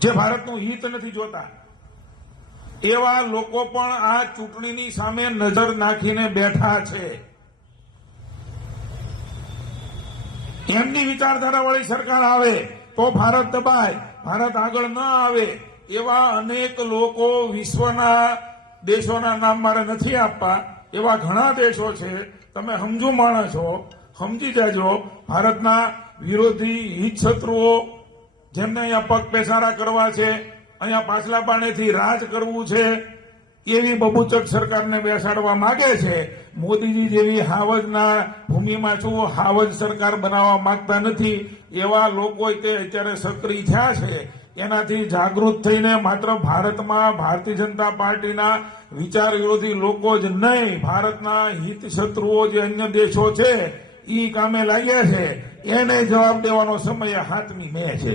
જે ભારતનું હિત નથી જોતા, એવા લોકો પણ આ ચૂંટણીની સામે નજર નાખીને બેઠા છે. એમની વિચારધારાવાળી સરકાર આવે તો ભારત દબાય ભારત આગળ ન આવે એવા અનેક લોકો વિશ્વના દેશોના નામ મારે નથી આપવા એવા ઘણા દેશો છે, તમે સમજુ માણસ છો સમજી જાજો, ભારતના વિરોધી હિત શત્રુઓ જેમને અહીંયા પગ પેસારા કરવા છે, અહીંયા પાછલા પાણીથી રાજ કરવું છે, એવી બબુચક સરકારને બેસાડવા માંગે છે. મોદીજી જેવી હાવજના ભૂમિમાં શું હાવજ સરકાર બનાવવા માંગતા નથી. એવા લોકો તે અત્યારે સક્રિય થયા છે. એનાથી જાગૃત થઈને માત્ર ભારતમાં ભારતીય જનતા પાર્ટીના વિચાર વિરોધી લોકો જ નહીં, ભારતના હિત શત્રુઓ જે અન્ય દેશો છે, ઈ કામે લાગ્યા છે. એને જવાબ દેવાનો સમય હાથની મેં છે.